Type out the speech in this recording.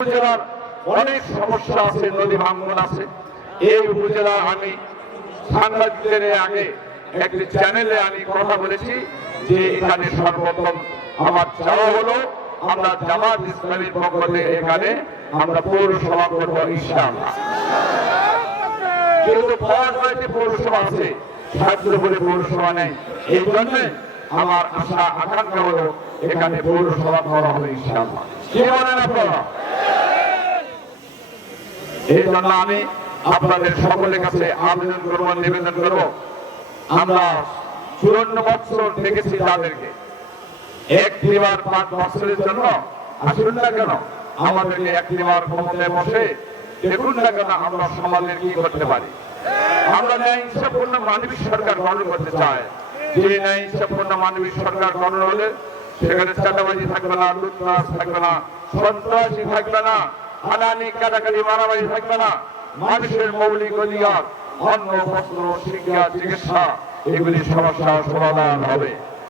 উপজেলার অনেক সমস্যা আছে, নদী ভাঙ্গন আছে। এই উপজেলা আমি সাংবাদিকদের আগে একটি চ্যানেলে আমি কথা বলেছি যে এখানে সর্বপ্রথম আমার চাওয়া হলো আমরা জামাত ইসলামীর পক্ষ থেকে এখানে আমরা পৌরসভা করবো ইনশাআল্লাহ। যেহেতু পৌরসভা আছে, সাহায্যপুরে পৌরসভা নেই, এই জন্য আমার আশা আকাঙ্ক্ষা হলো এখানে পৌরসভা করা হবে ইনশাআল্লাহ। কি বলেন আপনারা? এই জন্য আমি আপনাদের সকলের কাছে আবেদন করব, নিবেদন করব, আমরা 54 বছর দেখেছি তাদেরকে, একটিবার 5 বছরের জন্য আসুন না কেন আমাদেরকে একটিবার ক্ষমতায় বসে দেখুন না কেন আমরা সমাজের কি করতে পারি। আমরা ন্যায় ইনসাফপূর্ণ মানবিক সরকার গঠন করতে চাই। যে ন্যায় ইনসাফপূর্ণ মানবিক সরকার গঠন হলে সেখানে চাঁদাবাজি থাকবে না, লুটতরাজ থাকবে না, সন্ত্রাসী থাকবে না, হানাহানি কাটাকাটি মারামারি থাকবে না, মানুষের মৌলিক অধিকার অন্ন বস্ত্র শিক্ষা চিকিৎসা এগুলি সমস্যার সমাধান হবে।